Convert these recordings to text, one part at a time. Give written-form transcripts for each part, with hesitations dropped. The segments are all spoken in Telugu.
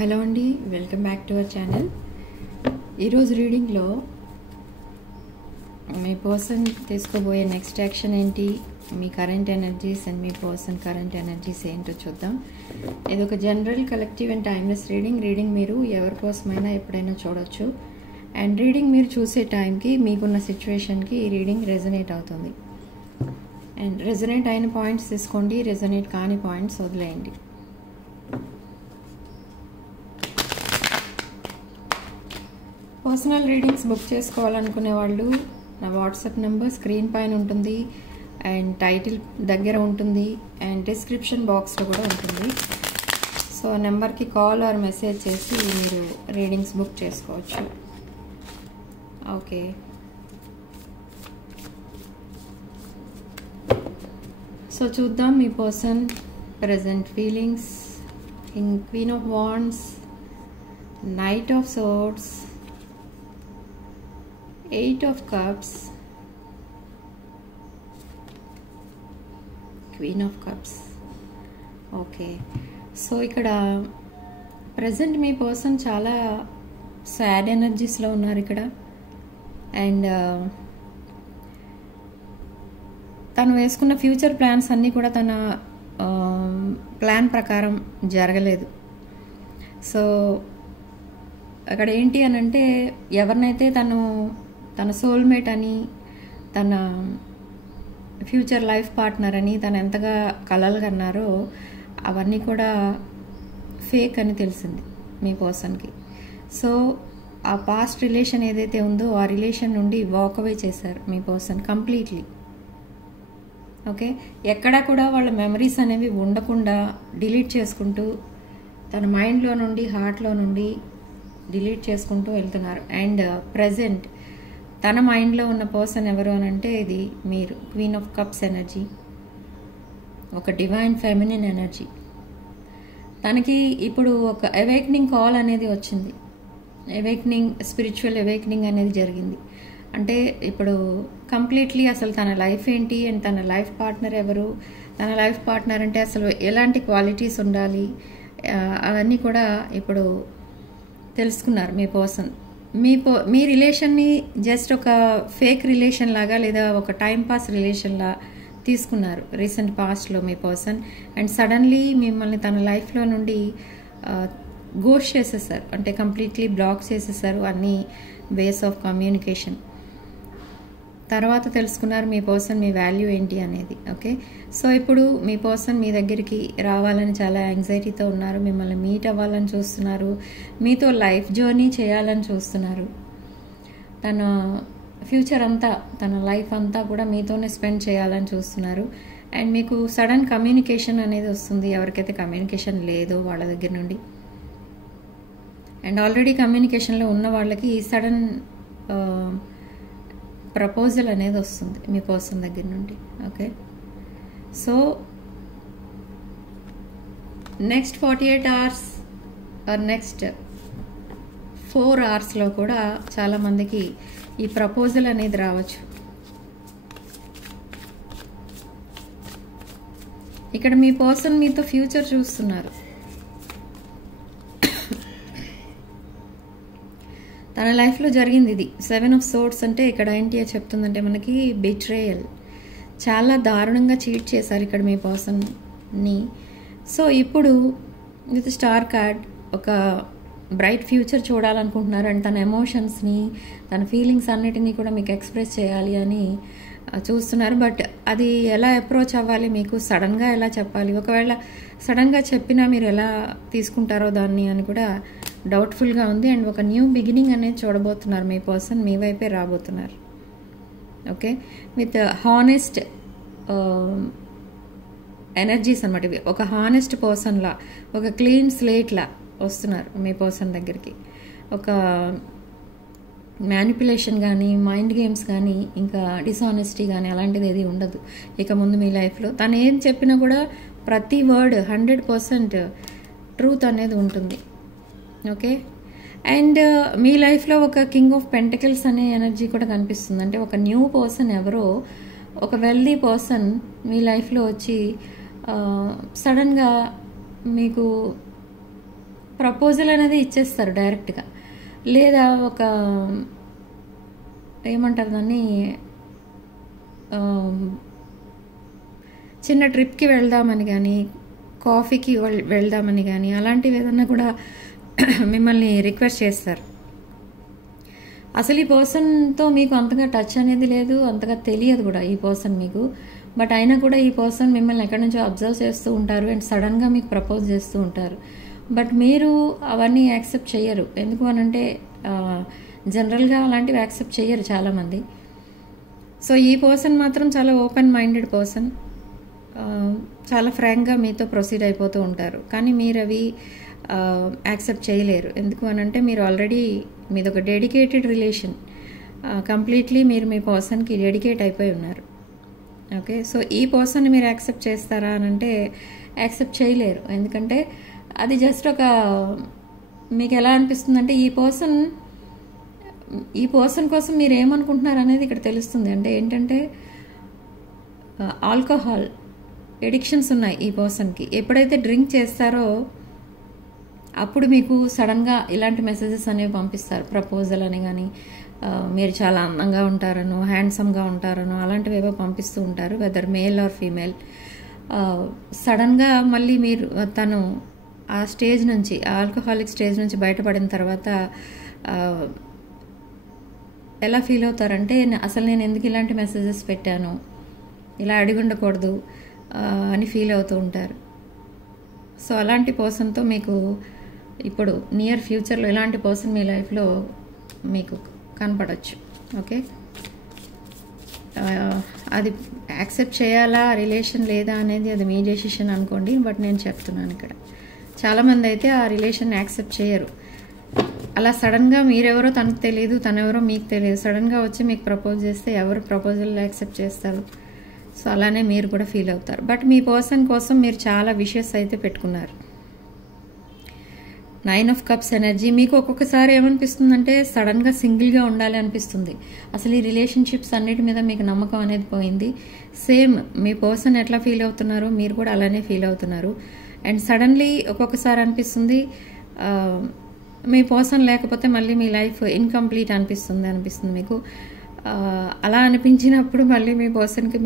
హలో అండి, welcome back to our channel. ఈరోజు రీడింగ్లో మీ పర్సన్ తీసుకోబోయే నెక్స్ట్ యాక్షన్ ఏంటి, మీ కరెంట్ ఎనర్జీస్ అండ్ మీ పర్సన్ కరెంట్ ఎనర్జీస్ ఏంటో చూద్దాం. ఇది ఒక general, collective and timeless reading మీరు ఎవరి కోసమైనా ఎప్పుడైనా చూడొచ్చు. అండ్ రీడింగ్ మీరు చూసే టైంకి మీకున్న సిచ్యువేషన్కి ఈ రీడింగ్ రెజొనేట్ అవుతుంది. అండ్ రెజొనేట్ అయిన పాయింట్స్ తీసుకోండి, రెజొనేట్ కాని పాయింట్స్ వదిలేయండి. పర్సనల్ రీడింగ్స్ బుక్ చేసుకోవాలనుకునే వాళ్ళు నా వాట్సాప్ నెంబర్ స్క్రీన్ పైన ఉంటుంది, అండ్ టైటిల్ దగ్గర ఉంటుంది, అండ్ డిస్క్రిప్షన్ బాక్స్లో కూడా ఉంటుంది. సో ఆ నెంబర్కి కాల్ ఆర్ మెసేజ్ చేసి మీరు రీడింగ్స్ బుక్ చేసుకోవచ్చు. ఓకే, సో చూద్దాం మీ person present feelings. Queen of wands, knight of swords, eight of cups, queen of cups. Okay, so ఇక్కడ ప్రజెంట్ మీ పర్సన్ చాలా సాడ్ ఎనర్జీస్లో ఉన్నారు ఇక్కడ. అండ్ తను వేసుకున్న ఫ్యూచర్ ప్లాన్స్ అన్నీ కూడా తన ప్లాన్ ప్రకారం జరగలేదు. సో అక్కడ ఏంటి అని అంటే, ఎవరినైతే తన సోల్మేట్ అని, తన ఫ్యూచర్ లైఫ్ పార్ట్నర్ అని తను ఎంతగా కలలు కన్నారో అవన్నీ కూడా ఫేక్ అని తెలిసింది మీ పర్సన్కి. సో ఆ పాస్ట్ రిలేషన్ ఏదైతే ఉందో ఆ రిలేషన్ నుండి వాక్ అవే చేశారు మీ పర్సన్ కంప్లీట్లీ. ఓకే, ఎక్కడా కూడా వాళ్ళ మెమరీస్ అనేవి ఉండకుండా డిలీట్ చేసుకుంటూ, తన మైండ్లో నుండి, హార్ట్లో నుండి డిలీట్ చేసుకుంటూ వెళ్తున్నారు. అండ్ ప్రజెంట్ తన మైండ్లో ఉన్న పర్సన్ ఎవరు అని అంటే ఇది మీరు. క్వీన్ ఆఫ్ కప్స్ ఎనర్జీ, ఒక డివైన్ ఫెమినిన్ ఎనర్జీ. తనకి ఇప్పుడు ఒక అవేక్నింగ్ కాల్ అనేది వచ్చింది. అవేక్నింగ్, స్పిరిచువల్ అవేక్నింగ్ అనేది జరిగింది. అంటే ఇప్పుడు కంప్లీట్లీ అసలు తన లైఫ్ ఏంటి అండ్ తన లైఫ్ పార్ట్నర్ ఎవరు, తన లైఫ్ పార్ట్నర్ అంటే అసలు ఎలాంటి క్వాలిటీస్ ఉండాలి, అవన్నీ కూడా ఇప్పుడు తెలుసుకున్నారు మీ పర్సన్. మీ రిలేషన్ని జస్ట్ ఒక ఫేక్ రిలేషన్ లాగా లేదా ఒక టైం పాస్ రిలేషన్లా తీసుకున్నారు రీసెంట్ పాస్ట్లో మీ పర్సన్. అండ్ సడన్లీ మిమ్మల్ని తన లైఫ్లో నుండి గోస్ట్ చేసేసారు, అంటే కంప్లీట్లీ బ్లాక్ చేసేసారు అన్ని వేస్ ఆఫ్ కమ్యూనికేషన్. తర్వాత తెలుసుకున్నారు మీ పర్సన్ మీ వాల్యూ ఏంటి అనేది. ఓకే, సో ఇప్పుడు మీ పర్సన్ మీ దగ్గరికి రావాలని చాలా యాంగ్జైటీతో ఉన్నారు, మిమ్మల్ని మీట్ అవ్వాలని చూస్తున్నారు, మీతో లైఫ్ జర్నీ చేయాలని చూస్తున్నారు. తన ఫ్యూచర్ అంతా, తన లైఫ్ అంతా కూడా మీతోనే స్పెండ్ చేయాలని చూస్తున్నారు. అండ్ మీకు సడన్ కమ్యూనికేషన్ అనేది వస్తుంది, ఎవరికైతే కమ్యూనికేషన్ లేదో వాళ్ళ దగ్గర నుండి. అండ్ ఆల్రెడీ కమ్యూనికేషన్లో ఉన్న వాళ్ళకి సడన్ ప్రపోజల్ అనేది వస్తుంది మీ పర్సన్ దగ్గర నుండి. Okay, so next 48 hours or next 4 hours కూడా చాలామందికి ఈ ప్రపోజల్ అనేది రావచ్చు. ఇక్కడ మీ పర్సన్ మీతో ఫ్యూచర్ చూస్తున్నారు. తన లైఫ్లో జరిగింది ఇది. 7 of swords అంటే ఇక్కడ ఏంటి చెప్తుందంటే మనకి బిట్రేయల్, చాలా దారుణంగా చీట్ చేశారు ఇక్కడ మీ పర్సన్ని. సో ఇప్పుడు విత్ స్టార్ కార్డ్ ఒక బ్రైట్ ఫ్యూచర్ చూడాలనుకుంటున్నారు. అండ్ తన ఎమోషన్స్ని, తన ఫీలింగ్స్ అన్నిటినీ కూడా మీకు ఎక్స్ప్రెస్ చేయాలి అని చూస్తున్నారు. బట్ అది ఎలా అప్రోచ్ అవ్వాలి, మీకు సడన్గా ఎలా చెప్పాలి, ఒకవేళ సడన్గా చెప్పినా మీరు ఎలా తీసుకుంటారో దాన్ని అని కూడా డౌట్ఫుల్గా ఉంది. అండ్ ఒక న్యూ బిగినింగ్ అనేది చూడబోతున్నారు మీ పర్సన్, మీ వైపే రాబోతున్నారు. ఓకే, విత్ హానెస్ట్ ఎనర్జీస్ అనమాట. ఇవి ఒక హానెస్ట్ పర్సన్లా, ఒక క్లీన్ స్లేట్లా వస్తున్నారు మీ పర్సన్ దగ్గరికి. ఒక మ్యానిపులేషన్ కానీ, మైండ్ గేమ్స్ కానీ, ఇంకా డిసానెస్టీ కానీ అలాంటిది ఏది ఉండదు ఇక ముందు మీ లైఫ్లో. తను ఏం చెప్పినా కూడా ప్రతి వర్డ్ 100% ట్రూత్ అనేది ఉంటుంది. ఓకే, అండ్ మీ లైఫ్లో ఒక కింగ్ ఆఫ్ పెంటకిల్స్ అనే ఎనర్జీ కూడా కనిపిస్తుంది. అంటే ఒక న్యూ పర్సన్, ఎవరో ఒక వెల్దీ పర్సన్ మీ లైఫ్లో వచ్చి సడన్గా మీకు ప్రపోజల్ అనేది ఇచ్చేస్తారు డైరెక్ట్గా, లేదా ఒక ఏమంటారు దాన్ని, చిన్న ట్రిప్కి వెళ్దామని కానీ, కాఫీకి వెళ్దామని కానీ, అలాంటివి ఏదన్నా కూడా మిమ్మల్ని రిక్వెస్ట్ చేస్తారు. అసలు ఈ పర్సన్తో మీకు అంతగా టచ్ అనేది లేదు, అంతగా తెలియదు కూడా ఈ పర్సన్ మీకు. బట్ అయినా కూడా ఈ పర్సన్ మిమ్మల్ని ఎక్కడి నుంచో అబ్జర్వ్ చేస్తూ ఉంటారు అండ్ సడన్గా మీకు ప్రపోజ్ చేస్తూ ఉంటారు. బట్ మీరు అవన్నీ యాక్సెప్ట్ చేయరు. ఎందుకు అనంటే జనరల్గా అలాంటివి యాక్సెప్ట్ చేయరు చాలామంది. సో ఈ పర్సన్ మాత్రం చాలా ఓపెన్ మైండెడ్ పర్సన్, చాలా ఫ్రాంక్గా మీతో ప్రొసీడ్ అయిపోతూ ఉంటారు. కానీ మీరు అవి యాక్సెప్ట్ చేయలేరు. ఎందుకు అనంటే మీరు ఆల్రెడీ మీది ఒక డెడికేటెడ్ రిలేషన్, కంప్లీట్లీ మీరు మీ పర్సన్కి డెడికేట్ అయిపోయి ఉన్నారు. ఓకే, సో ఈ పర్సన్ని మీరు యాక్సెప్ట్ చేస్తారా అనంటే యాక్సెప్ట్ చేయలేరు. ఎందుకంటే అది జస్ట్ ఒక, మీకు ఎలా అనిపిస్తుందంటే ఈ పర్సన్ కోసం మీరు ఏమనుకుంటున్నారు అనేది ఇక్కడ తెలుస్తుంది. అంటే ఏంటంటే ఆల్కహాల్ ఎడిక్షన్స్ ఉన్నాయి ఈ పర్సన్కి. ఎప్పుడైతే డ్రింక్ చేస్తారో అప్పుడు మీకు సడన్గా ఇలాంటి మెసేజెస్ అనేవి పంపిస్తారు. ప్రపోజల్ అని కానీ, మీరు చాలా అందంగా ఉంటారనో, హ్యాండ్సమ్గా ఉంటారనో, అలాంటివి ఏవో పంపిస్తూ ఉంటారు, వెదర్ మేల్ ఆర్ ఫీమేల్. సడన్గా మళ్ళీ మీరు తను ఆ స్టేజ్ నుంచి, ఆల్కహాలిక్ స్టేజ్ నుంచి బయటపడిన తర్వాత ఎలా ఫీల్ అవుతారంటే, అసలు నేను ఎందుకు ఇలాంటి మెసేజెస్ పెట్టాను, ఇలా అడిగి ఉండకూడదు అని ఫీల్ అవుతూ ఉంటారు. సో అలాంటి పర్సన్తో మీకు ఇప్పుడు నియర్ ఫ్యూచర్లో ఇలాంటి పర్సన్ మీ లైఫ్లో మీకు కనపడవచ్చు. ఓకే, అది యాక్సెప్ట్ చేయాలా రిలేషన్ లేదా అనేది అది మీ డెసిషన్ అనుకోండి. బట్ నేను చెప్తున్నాను ఇక్కడ చాలామంది అయితే ఆ రిలేషన్ యాక్సెప్ట్ చేయరు. అలా సడన్గా మీరెవరో తనకు తెలియదు, తనెవరో మీకు తెలియదు, సడన్గా వచ్చి మీకు ప్రపోజ్ చేస్తే ఎవరు ప్రపోజల్ యాక్సెప్ట్ చేస్తారు? సో అలానే మీరు కూడా ఫీల్ అవుతారు. బట్ మీ పర్సన్ కోసం మీరు చాలా విషెస్ అయితే పెట్టుకున్నారు. 9 ఆఫ్ కప్స్ ఎనర్జీ. మీకు ఒక్కొక్కసారి ఏమనిపిస్తుందంటే సడన్గా సింగిల్గా ఉండాలి అనిపిస్తుంది. అసలు ఈ రిలేషన్షిప్స్ అన్నిటి మీద మీకు నమ్మకం అనేది పోయింది. సేమ్ మీ పర్సన్ ఎట్లా ఫీల్ అవుతున్నారో మీరు కూడా అలానే ఫీల్ అవుతున్నారు. అండ్ సడన్లీ ఒక్కొక్కసారి అనిపిస్తుంది మీ పర్సన్ లేకపోతే మళ్ళీ మీ లైఫ్ ఇన్కంప్లీట్ అనిపిస్తుంది మీకు. అలా అనిపించినప్పుడు మళ్ళీ మీ పర్సన్కి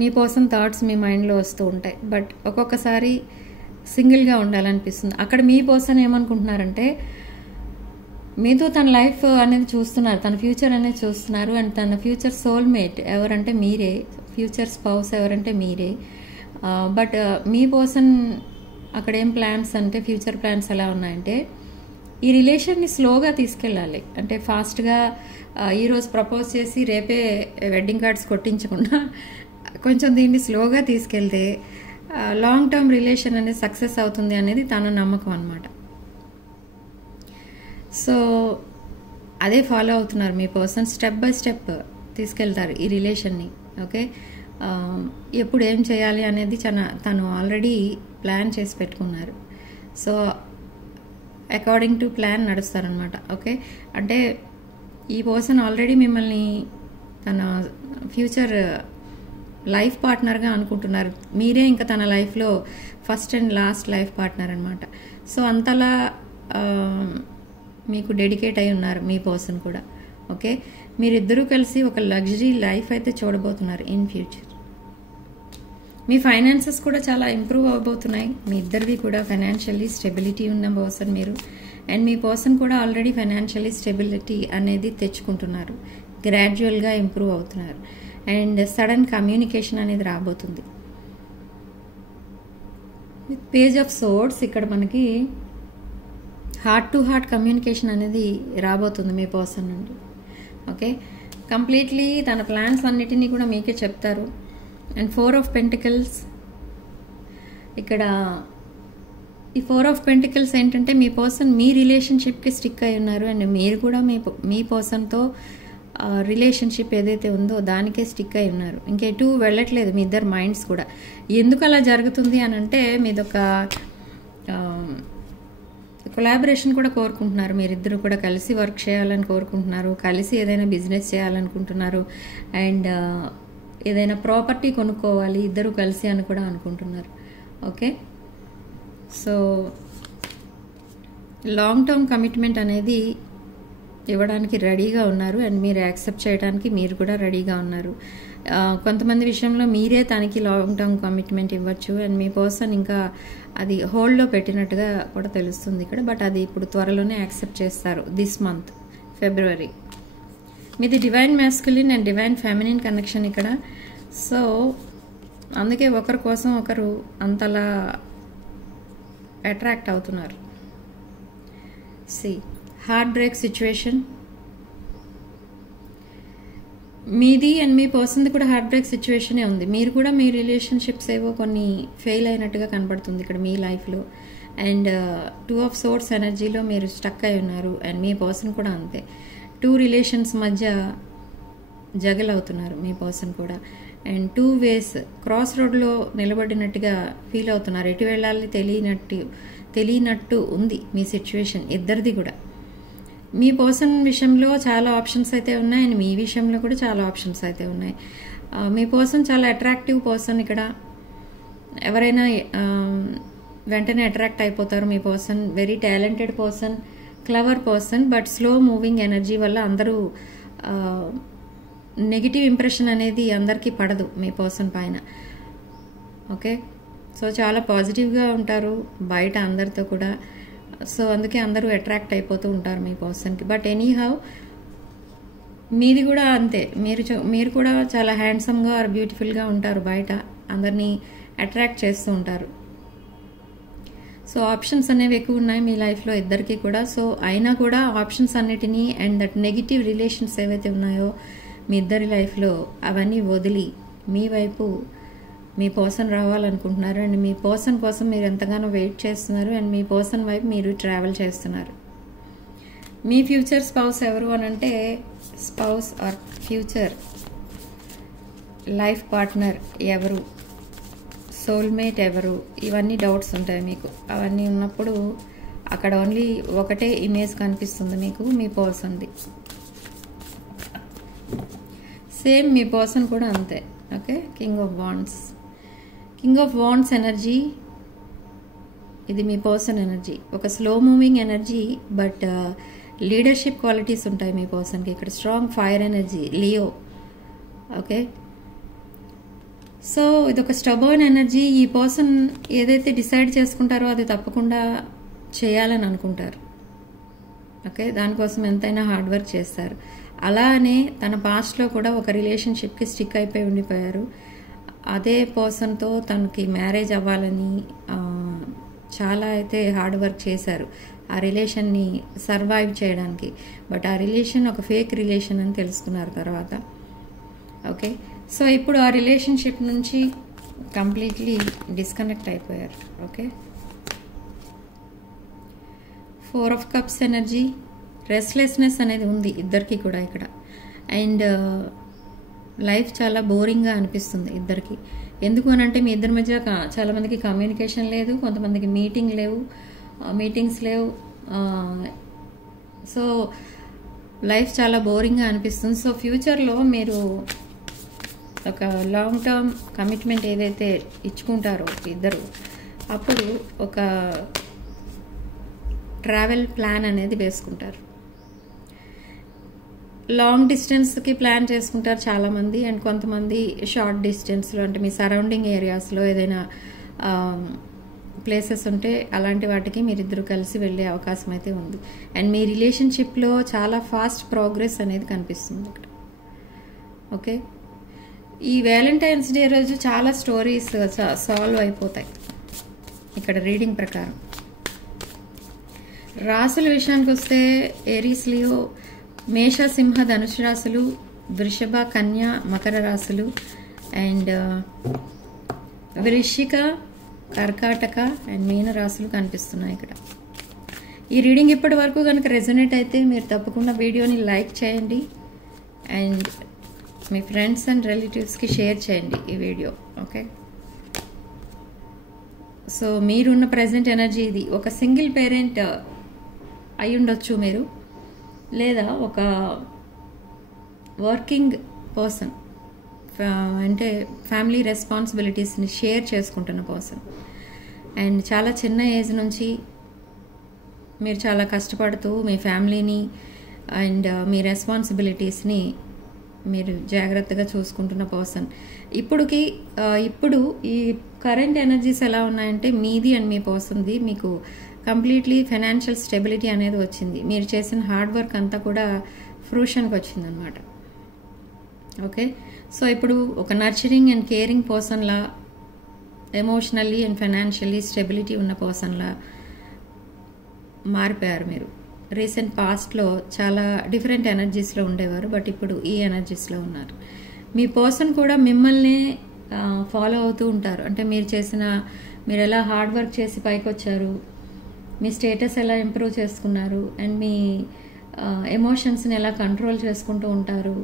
మీ పర్సన్ థాట్స్ మీ మైండ్లో వస్తూ ఉంటాయి. బట్ ఒక్కొక్కసారి సింగిల్గా ఉండాలనిపిస్తుంది. అక్కడ మీ పర్సన్ ఏమనుకుంటున్నారంటే మీతో తన లైఫ్ అనేది చూస్తున్నారు, తన ఫ్యూచర్ అనేది చూస్తున్నారు. అండ్ తన ఫ్యూచర్ సోల్మేట్ ఎవరంటే మీరే, ఫ్యూచర్ స్పౌస్ ఎవరంటే మీరే. బట్ మీ పర్సన్ అక్కడ ఏం ప్లాన్స్ అంటే, ఫ్యూచర్ ప్లాన్స్ ఎలా ఉన్నాయంటే ఈ రిలేషన్ని స్లోగా తీసుకెళ్ళాలి. అంటే ఫాస్ట్గా ఈరోజు ప్రపోజ్ చేసి రేపే వెడ్డింగ్ కార్డ్స్ కొట్టించకుండా కొంచెం దీన్ని స్లోగా తీసుకెళ్తే లాంగ్ టర్మ్ రిలేషన్ అనేది సక్సెస్ అవుతుంది అనేది తన నమ్మకం అన్నమాట. సో అదే ఫాలో అవుతున్నారు మీ పర్సన్. స్టెప్ బై స్టెప్ తీసుకెళ్తారు ఈ రిలేషన్ని. ఓకే, ఎప్పుడు ఏం చేయాలి అనేది తను ఆల్రెడీ ప్లాన్ చేసి పెట్టుకున్నారు. సో అకార్డింగ్ టు ప్లాన్ నడుస్తారనమాట. ఓకే, అంటే ఈ పర్సన్ ఆల్రెడీ మిమ్మల్ని తన ఫ్యూచర్ లైఫ్ పార్ట్నర్గా అనుకుంటున్నారు. మీరే ఇంకా తన లైఫ్లో first and last life partner అనమాట. సో అంతలా మీకు డెడికేట్ అయి ఉన్నారు మీ పర్సన్ కూడా. ఓకే, మీరిద్దరూ కలిసి ఒక లగ్జరీ లైఫ్ అయితే చూడబోతున్నారు ఇన్ ఫ్యూచర్. మీ ఫైనాన్సెస్ కూడా చాలా ఇంప్రూవ్ అవబోతున్నాయి. మీ ఇద్దరివి కూడా ఫైనాన్షియల్లీ స్టెబిలిటీ ఉన్న పర్సన్ మీరు. అండ్ మీ పర్సన్ కూడా ఆల్రెడీ ఫైనాన్షియల్లీ స్టెబిలిటీ అనేది తెచ్చుకుంటున్నారు, గ్రాడ్యువల్గా ఇంప్రూవ్ అవుతున్నారు. అండ్ సడన్ కమ్యూనికేషన్ అనేది రాబోతుంది. పేజ్ ఆఫ్ సోర్డ్స్ ఇక్కడ మనకి హార్ట్ టు హార్ట్ కమ్యూనికేషన్ అనేది రాబోతుంది మీ పర్సన్ నుండి. ఓకే, కంప్లీట్లీ తన ప్లాన్స్ అన్నిటినీ కూడా మీకే చెప్తారు. అండ్ 4 ఆఫ్ పెంటికల్స్ ఇక్కడ, ఈ 4 ఆఫ్ పెంటికల్స్ ఏంటంటే మీ పర్సన్ మీ రిలేషన్షిప్కి స్టిక్ అయి ఉన్నారు. అండ్ మీరు కూడా మీ పర్సన్తో రిలేషన్షిప్ ఏదైతే ఉందో దానికే స్టిక్ అయి ఉన్నారు. ఇంకెటు వెళ్ళట్లేదు మీ ఇద్దరు మైండ్స్ కూడా. ఎందుకు అలా జరుగుతుంది అని అంటే మీదొక కొలాబరేషన్ కూడా కోరుకుంటున్నారు. మీరిద్దరు కూడా కలిసి వర్క్ చేయాలని కోరుకుంటున్నారు, కలిసి ఏదైనా బిజినెస్ చేయాలనుకుంటున్నారు. అండ్ ఏదైనా ప్రాపర్టీ కొనుక్కోవాలి ఇద్దరు కలిసి అని కూడా అనుకుంటున్నారు. Okay, so long term commitment అనేది ఇవ్వడానికి రెడీగా ఉన్నారు అండ్ మీరు యాక్సెప్ట్ చేయడానికి మీరు కూడా రెడీగా ఉన్నారు. కొంతమంది విషయంలో మీరే తనకి లాంగ్ టర్మ్ కమిట్మెంట్ ఇవ్వచ్చు అండ్ మీ పర్సన్ ఇంకా అది హోల్డ్లో పెట్టినట్టుగా కూడా తెలుస్తుంది ఇక్కడ. బట్ అది ఇప్పుడు త్వరలోనే యాక్సెప్ట్ చేస్తారు దిస్ మంత్ ఫిబ్రవరి. మీది divine masculine and divine feminine connection ఇక్కడ. సో అందుకే ఒకరి కోసం ఒకరు అంతలా అట్రాక్ట్ అవుతున్నారు. సి హార్ట్ బ్రేక్ సిచ్యువేషన్, మీది అండ్ మీ పర్సన్ది కూడా హార్ట్ బ్రేక్ సిచ్యువేషనే ఉంది. మీరు కూడా మీ రిలేషన్షిప్స్ ఏవో కొన్ని ఫెయిల్ అయినట్టుగా కనబడుతుంది ఇక్కడ మీ లైఫ్లో. అండ్ 2 ఆఫ్ సోర్స్ ఎనర్జీలో మీరు స్టక్ అయి ఉన్నారు అండ్ మీ పర్సన్ కూడా అంతే. 2 రిలేషన్స్ మధ్య జగల్ అవుతున్నారు మీ పర్సన్ కూడా. అండ్ 2 వేస్ క్రాస్ రోడ్లో నిలబడినట్టుగా ఫీల్ అవుతున్నారు. ఎటు వెళ్ళాలి తెలియనట్టు ఉంది మీ సిచ్యువేషన్ ఇద్దరిది కూడా. మీ పర్సన్ విషయంలో చాలా ఆప్షన్స్ అయితే ఉన్నాయి అండ్ మీ విషయంలో కూడా చాలా ఆప్షన్స్ అయితే ఉన్నాయి. మీ పర్సన్ చాలా అట్రాక్టివ్ పర్సన్ ఇక్కడ. ఎవరైనా వెంటనే అట్రాక్ట్ అయిపోతారు మీ person. Very talented person, clever person. But slow moving energy వల్ల అందరూ నెగిటివ్ ఇంప్రెషన్ అనేది అందరికీ పడదు మీ పర్సన్ పైన. ఓకే, సో చాలా పాజిటివ్గా ఉంటారు బయట అందరితో కూడా. సో అందుకే అందరూ అట్రాక్ట్ అయిపోతూ ఉంటారు మీ పర్సన్కి. బట్ ఎనీ హౌ మీది కూడా అంతే. మీరు కూడా చాలా హ్యాండ్సమ్గా ఆర్ బ్యూటిఫుల్గా ఉంటారు బయట, అందరినీ అట్రాక్ట్ చేస్తూ ఉంటారు. సో ఆప్షన్స్ అనేవి ఎక్కువ ఉన్నాయి మీ లైఫ్లో ఇద్దరికి కూడా. సో అయినా కూడా ఆప్షన్స్ అన్నిటినీ అండ్ దట్ నెగిటివ్ రిలేషన్స్ ఏవైతే ఉన్నాయో మీ ఇద్దరి లైఫ్లో అవన్నీ వదిలి మీ వైపు మీ పర్సన్ రావాలనుకుంటున్నారు. అండ్ మీ పర్సన్ కోసం మీరు ఎంతగానో వెయిట్ చేస్తున్నారు అండ్ మీ పర్సన్ వైపు మీరు ట్రావెల్ చేస్తున్నారు. మీ ఫ్యూచర్ స్పౌస్ ఎవరు అని అంటే, spouse are future life partner ఎవరు, సోల్మేట్ ఎవరు, ఇవన్నీ డౌట్స్ ఉంటాయి మీకు. అవన్నీ ఉన్నప్పుడు అక్కడ ఓన్లీ ఒకటే ఇమేజ్ కనిపిస్తుంది మీకు మీ పర్సన్ది. సేమ్ మీ పర్సన్ కూడా అంతే. Okay, king of wands. King of wands energy ఇది మీ పర్సన్ ఎనర్జీ. ఒక slow moving energy but leadership qualities ఉంటాయి మీ పర్సన్కి ఇక్కడ. Strong fire energy, Leo. Okay, so ఇది ఒక స్టబర్న్ ఎనర్జీ. ఈ పర్సన్ ఏదైతే డిసైడ్ చేసుకుంటారో అది తప్పకుండా చేయాలని అనుకుంటారు. ఓకే, దానికోసం ఎంతైనా హార్డ్ వర్క్ చేస్తారు. అలానే తన పాస్ట్లో కూడా ఒక రిలేషన్షిప్కి స్టిక్ అయిపోయి ఉండిపోయారు. అదే పర్సన్తో తనకి మ్యారేజ్ అవ్వాలని చాలా అయితే హార్డ్ వర్క్ చేశారు ఆ రిలేషన్ని సర్వైవ్ చేయడానికి. బట్ ఆ రిలేషన్ ఒక ఫేక్ రిలేషన్ అని తెలుసుకున్నారు తర్వాత. ఓకే, సో ఇప్పుడు ఆ రిలేషన్షిప్ నుంచి కంప్లీట్లీ డిస్కనెక్ట్ అయిపోయారు. Okay, 4 of cups energy. Restlessness అనేది ఉంది ఇద్దరికి కూడా ఇక్కడ. అండ్ లైఫ్ చాలా బోరింగ్గా అనిపిస్తుంది ఇద్దరికి. ఎందుకు అని అంటే మీ ఇద్దరి మధ్య చాలా మందికి కమ్యూనికేషన్ లేదు, కొంతమందికి మీటింగ్స్ లేవు. సో లైఫ్ చాలా బోరింగ్గా అనిపిస్తుంది. సో ఫ్యూచర్లో మీరు ఒక లాంగ్ టర్మ్ కమిట్మెంట్ ఏదైతే ఇచ్చుకుంటారో ఇద్దరు, అప్పుడు ఒక ట్రావెల్ ప్లాన్ అనేది వేసుకుంటారు. లాంగ్ డిస్టెన్స్కి ప్లాన్ చేసుకుంటారు చాలామంది. అండ్ కొంతమంది షార్ట్ డిస్టెన్స్లో, అంటే మీ సరౌండింగ్ ఏరియాస్లో ఏదైనా ప్లేసెస్ ఉంటే అలాంటి వాటికి మీరిద్దరు కలిసి వెళ్ళే అవకాశం అయితే ఉంది. అండ్ మీ రిలేషన్షిప్లో చాలా ఫాస్ట్ ప్రోగ్రెస్ అనేది కనిపిస్తుంది ఇక్కడ. ఓకే, ఈ వ్యాలంటైన్స్ డే రోజు చాలా స్టోరీస్ సాల్వ్ అయిపోతాయి ఇక్కడ రీడింగ్ ప్రకారం. రాసుల విషయానికి వస్తే ఏరీస్, లియో, మేష, సింహ, ధనుసు రాశులు, వృషభ, కన్య, మకర రాశులు, అండ్ వృశ్చిక, కర్కాటక అండ్ మీన రాశులు కనిపిస్తున్నాయి ఇక్కడ. ఈ రీడింగ్ ఇప్పటి వరకు కనుక రెజొనేట్ అయితే మీరు తప్పకుండా వీడియోని లైక్ చేయండి అండ్ మీ ఫ్రెండ్స్ అండ్ రిలేటివ్స్కి షేర్ చేయండి ఈ వీడియో. ఓకే, సో మీరున్న ప్రజెంట్ ఎనర్జీ ఇది. ఒక సింగిల్ పేరెంట్ అయి ఉండొచ్చు మీరు, లేదా ఒక వర్కింగ్ పర్సన్, అంటే ఫ్యామిలీ రెస్పాన్సిబిలిటీస్ని షేర్ చేసుకుంటున్న పర్సన్. అండ్ చాలా చిన్న ఏజ్ నుంచి మీరు చాలా కష్టపడుతూ మీ ఫ్యామిలీని అండ్ మీ రెస్పాన్సిబిలిటీస్ని మీరు జాగ్రత్తగా చూసుకుంటున్న పర్సన్. ఇప్పుడు ఈ కరెంట్ ఎనర్జీస్ ఎలా ఉన్నాయంటే మీది అండ్ మీ పర్సన్ది మీకు కంప్లీట్లీ ఫైనాన్షియల్ స్టెబిలిటీ అనేది వచ్చింది. మీరు చేసిన హార్డ్ వర్క్ అంతా కూడా ఫ్రూషన్కి వచ్చిందనమాట. ఓకే, సో ఇప్పుడు ఒక నర్చరింగ్ అండ్ కేరింగ్ పర్సన్లా, ఎమోషనల్లీ అండ్ ఫైనాన్షియల్లీ స్టెబిలిటీ ఉన్న పర్సన్లా మారిపోయారు మీరు. రీసెంట్ పాస్ట్లో చాలా డిఫరెంట్ ఎనర్జీస్లో ఉండేవారు, బట్ ఇప్పుడు ఈ ఎనర్జీస్లో ఉన్నారు. మీ పర్సన్ కూడా మిమ్మల్ని ఫాలో అవుతూ ఉంటారు. అంటే మీరు ఎలా హార్డ్ వర్క్ చేసి పైకి వచ్చారు, మీ స్టేటస్ ఎలా ఇంప్రూవ్ చేసుకున్నారు, అండ్ మీ ఎమోషన్స్ని ఎలా కంట్రోల్ చేసుకుంటూ ఉంటారు,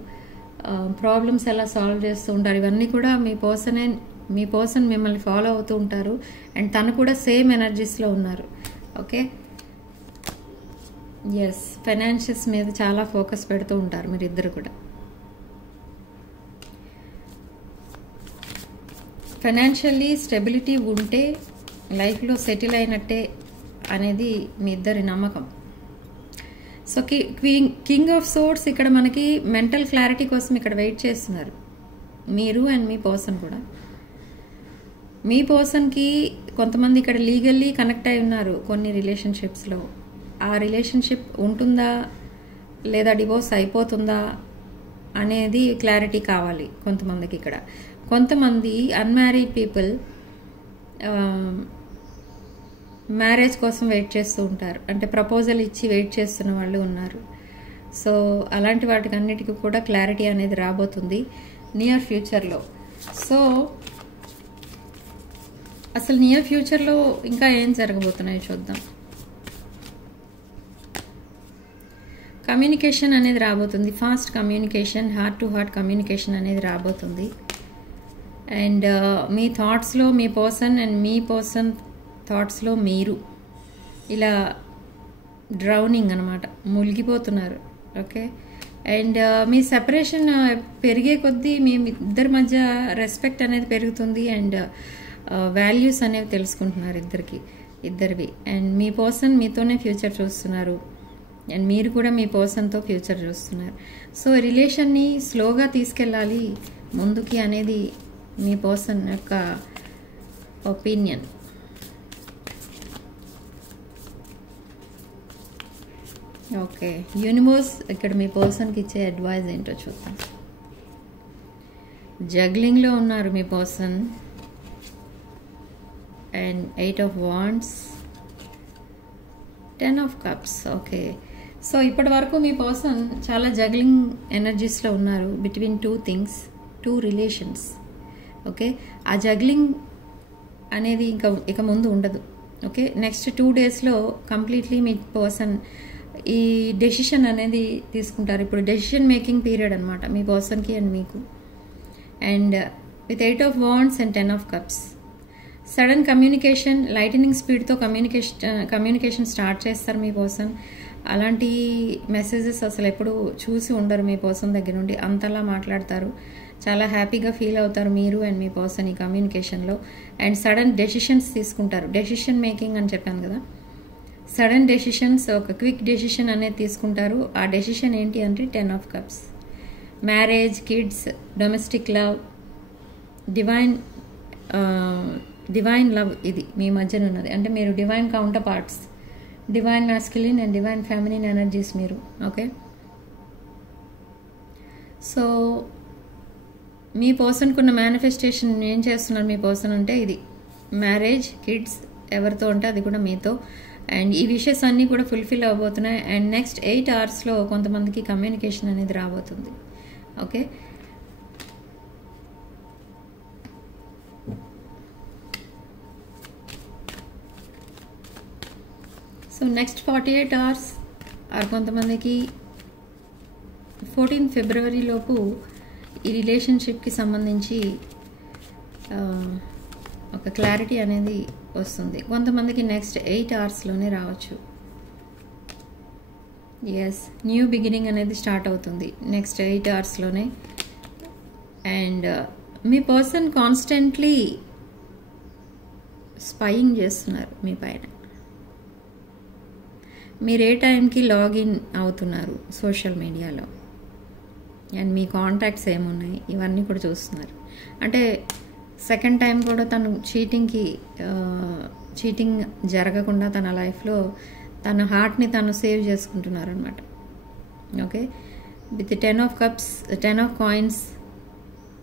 ప్రాబ్లమ్స్ ఎలా సాల్వ్ చేస్తూ ఉంటారు, ఇవన్నీ కూడా మీ పర్సన్ మిమ్మల్ని ఫాలో అవుతూ ఉంటారు. అండ్ తను కూడా సేమ్ ఎనర్జీస్లో ఉన్నారు. ఓకే, ఎస్, ఫైనాన్షియల్స్ మీద చాలా ఫోకస్ పెడుతూ ఉంటారు మీరిద్దరు కూడా. ఫైనాన్షియల్లీ స్టెబిలిటీ ఉంటే లైఫ్లో సెటిల్ అయినట్టే అనేది మీ ఇద్దరి నమ్మకం. సో కింగ్ ఆఫ్ సోర్డ్స్ ఇక్కడ మనకి మెంటల్ క్లారిటీ కోసం ఇక్కడ వెయిట్ చేస్తున్నారు మీరు అండ్ మీ పర్సన్ కూడా. మీ పర్సన్కి కొంతమంది ఇక్కడ లీగల్లీ కనెక్ట్ అయి ఉన్నారు కొన్ని రిలేషన్షిప్స్లో. ఆ రిలేషన్షిప్ ఉంటుందా లేదా డివోర్స్ అయిపోతుందా అనేది క్లారిటీ కావాలి కొంతమందికి ఇక్కడ. కొంతమంది అన్మ్యారీడ్ పీపుల్ మ్యారేజ్ కోసం వెయిట్ చేస్తూ ఉంటారు, అంటే ప్రపోజల్ ఇచ్చి వెయిట్ చేస్తున్న వాళ్ళు ఉన్నారు. సో అలాంటి వాటికి అన్నిటికీ కూడా క్లారిటీ అనేది రాబోతుంది నియర్ ఫ్యూచర్లో. సో అసలు నియర్ ఫ్యూచర్లో ఇంకా ఏం జరగబోతున్నాయో చూద్దాం. కమ్యూనికేషన్ అనేది రాబోతుంది, fast communication, heart to heart communication అనేది రాబోతుంది. అండ్ మీ థాట్స్లో మీ పర్సన్ అండ్ మీ పర్సన్ థాట్స్లో మీరు ఇలా డ్రౌనింగ్ అనమాట, మునిగిపోతున్నారు. ఓకే, అండ్ మీ సెపరేషన్ పెరిగే కొద్దీ మీ ఇద్దరి మధ్య రెస్పెక్ట్ అనేది పెరుగుతుంది అండ్ వాల్యూస్ అనేవి తెలుసుకుంటున్నారు ఇద్దరివి. అండ్ మీ పర్సన్ మీతోనే ఫ్యూచర్ చూస్తున్నారు అండ్ మీరు కూడా మీ పర్సన్తో ఫ్యూచర్ చూస్తున్నారు. సో రిలేషన్ని స్లోగా తీసుకెళ్ళాలి ముందుకి అనేది మీ పర్సన్ యొక్క ఒపీనియన్. ఓకే, యూనివర్స్ ఇక్కడ మీ పర్సన్కి ఇచ్చే అడ్వైజ్ ఏంటో చూద్దాం. జగ్లింగ్లో ఉన్నారు మీ person and 8 of Wands, 10 of Cups. Okay, so ఇప్పటి వరకు మీ పర్సన్ చాలా జగ్లింగ్ ఎనర్జీస్లో ఉన్నారు బిట్వీన్ 2 things, 2 relations. ఓకే, ఆ జగ్లింగ్ అనేది ఇక ముందు ఉండదు. ఓకే, నెక్స్ట్ 2 daysలో కంప్లీట్లీ మీ పర్సన్ ఈ డెసిషన్ అనేది తీసుకుంటారు. ఇప్పుడు డెసిషన్ మేకింగ్ పీరియడ్ అనమాట మీ పర్సన్కి అండ్ మీకు. And with 8 of Wands and 10 of Cups, sudden communication, lightning స్పీడ్తో కమ్యూనికేషన్ స్టార్ట్ చేస్తారు మీ పర్సన్. అలాంటి మెసేజెస్ అసలు ఎప్పుడు చూసి ఉండరు మీ పర్సన్ దగ్గర నుండి, అంతలా మాట్లాడతారు. చాలా హ్యాపీగా ఫీల్ అవుతారు మీరు అండ్ మీ పర్సన్ ఈ కమ్యూనికేషన్లో. అండ్ సడన్ డెసిషన్స్ తీసుకుంటారు, డెసిషన్ మేకింగ్ అని చెప్పాను కదా, సడన్ డెసిషన్స్, ఒక క్విక్ డెసిషన్ అనేది తీసుకుంటారు. ఆ డెసిషన్ ఏంటి అంటే 10 of Cups, marriage, kids, domestic love, divine love ఇది మీ మధ్యన ఉన్నది. అంటే మీరు divine counter parts, divine masculine and divine feminine energies మీరు. ఓకే, సో మీ పర్సన్కు ఉన్న మేనిఫెస్టేషన్ ఏం చేస్తున్నారు మీ పర్సన్ అంటే ఇది మ్యారేజ్, కిడ్స్, ఎవరితో ఉంటే అది కూడా మీతో. అండ్ ఈ విషయస్ అన్నీ కూడా ఫుల్ఫిల్ అవబోతున్నాయి. అండ్ నెక్స్ట్ 8 hours కొంతమందికి కమ్యూనికేషన్ అనేది రాబోతుంది. ఓకే, సో నెక్స్ట్ 48 hours కొంతమందికి 14 February లోపు ఈ రిలేషన్షిప్కి సంబంధించి ఒక క్లారిటీ అనేది వస్తుంది. కొంతమందికి నెక్స్ట్ 8 hours రావచ్చు. ఎస్, న్యూ బిగినింగ్ అనేది స్టార్ట్ అవుతుంది నెక్స్ట్ 8 hours. అండ్ మీ పర్సన్ కాన్స్టెంట్లీ స్పైయింగ్ చేస్తున్నారు మీ పైన. మీరు ఏ టైంకి లాగిన్ అవుతున్నారు సోషల్ మీడియాలో, అండ్ మీ కాంటాక్ట్స్ ఏమున్నాయి, ఇవన్నీ కూడా చూస్తున్నారు. అంటే సెకండ్ టైం కూడా తను చీటింగ్ జరగకుండా తన లైఫ్లో తన హార్ట్ని తను సేవ్ చేసుకుంటున్నారు అనమాట. Okay, with 10 of cups, 10 of coins,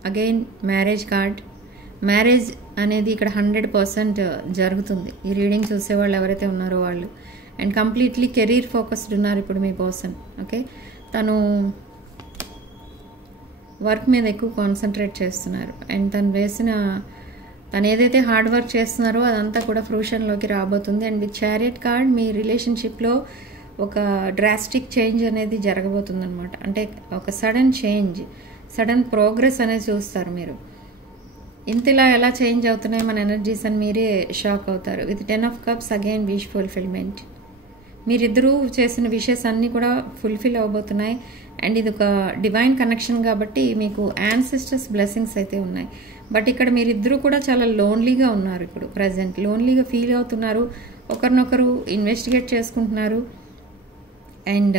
again marriage card. Marriage అనేది ఇక్కడ 100% జరుగుతుంది. ఈ రీడింగ్ చూసేవాళ్ళు ఎవరైతే ఉన్నారో వాళ్ళు. అండ్ కంప్లీట్లీ కెరీర్ ఫోకస్డ్ ఉన్నారు ఇప్పుడు మీ పర్సన్. ఓకే, తను వర్క్ మీద ఎక్కువ కాన్సన్ట్రేట్ చేస్తున్నారు. అండ్ తను ఏదైతే హార్డ్ వర్క్ చేస్తున్నారో అదంతా కూడా ఫ్రూషన్లోకి రాబోతుంది. అండ్ విత్ చారియట్ కార్డ్ మీ రిలేషన్షిప్లో ఒక డ్రాస్టిక్ చేంజ్ అనేది జరగబోతుంది అనమాట. అంటే ఒక సడన్ చేంజ్, సడన్ ప్రోగ్రెస్ అనేది చూస్తారు మీరు. ఇంతలా ఎలా చేంజ్ అవుతున్నాయి మన ఎనర్జీస్ అని మీరే షాక్ అవుతారు. With 10 of cups, again wish fulfilment. మీరిద్దరూ చేసిన విషెస్ అన్నీ కూడా ఫుల్ఫిల్ అవబోతున్నాయి. అండ్ ఇది ఒక డివైన్ కనెక్షన్ కాబట్టి మీకు యాన్సెస్టర్స్ బ్లెస్సింగ్స్ అయితే ఉన్నాయి. బట్ ఇక్కడ మీరిద్దరూ కూడా చాలా లోన్లీగా ఉన్నారు. ఇప్పుడు ప్రజెంట్ లోన్లీగా ఫీల్ అవుతున్నారు. ఒకరినొకరు ఇన్వెస్టిగేట్ చేసుకుంటున్నారు. అండ్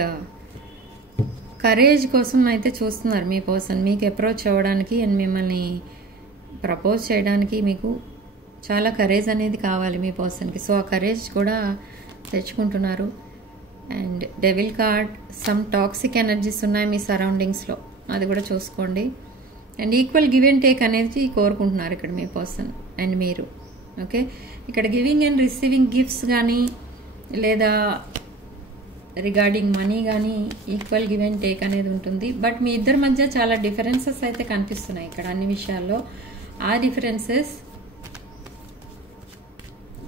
కరేజ్ కోసం అయితే చూస్తున్నారు మీ పర్సన్ మీకు అప్రోచ్ అవ్వడానికి అండ్ మిమ్మల్ని ప్రపోజ్ చేయడానికి. మీకు చాలా కరేజ్ అనేది కావాలి మీ పర్సన్కి. సో ఆ కరేజ్ కూడా తెచ్చుకుంటున్నారు. And devil card, some toxic energies ఉన్నాయి మీ సరౌండింగ్స్లో, అది కూడా చూసుకోండి. And equal give and take అనేది కోరుకుంటున్నారు ఇక్కడ మీ పర్సన్ అండ్ మీరు. ఓకే, ఇక్కడ గివింగ్ అండ్ రిసీవింగ్ గిఫ్ట్స్ కానీ లేదా రిగార్డింగ్ మనీ కానీ ఈక్వల్ గివ్ అండ్ టేక్ అనేది ఉంటుంది. బట్ మీ ఇద్దరి మధ్య చాలా డిఫరెన్సెస్ అయితే కనిపిస్తున్నాయి ఇక్కడ అన్ని విషయాల్లో. ఆ డిఫరెన్సెస్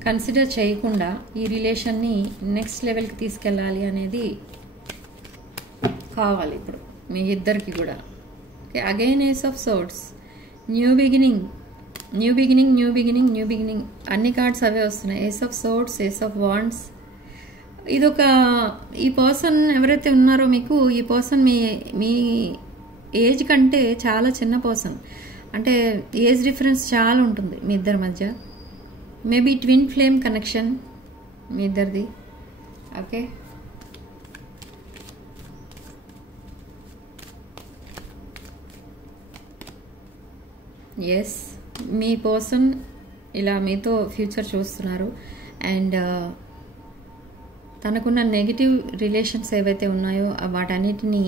కన్సిడర్ చేయకుండా ఈ రిలేషన్ని నెక్స్ట్ లెవెల్కి తీసుకెళ్ళాలి అనేది కావాలి ఇప్పుడు మీ ఇద్దరికి కూడా. Okay, again ace of swords, new beginning, new beginning, new beginning, new beginning, అన్ని కార్డ్స్ అవే వస్తున్నాయి. Ace of swords, ace of wands. ఇదొక ఈ పర్సన్ ఎవరైతే ఉన్నారో మీకు, ఈ పర్సన్ మీ ఏజ్ కంటే చాలా చిన్న పర్సన్. అంటే ఏజ్ డిఫరెన్స్ చాలా ఉంటుంది మీ ఇద్దరి మధ్య. మేబీ ట్విన్ ఫ్లేమ్ కనెక్షన్ మీ ఇద్దరిది. ఓకే, ఎస్, మీ పర్సన్ ఇలా మీతో ఫ్యూచర్ చూస్తున్నారు. అండ్ తనకున్న నెగిటివ్ రిలేషన్స్ ఏవైతే ఉన్నాయో వాటన్నిటిని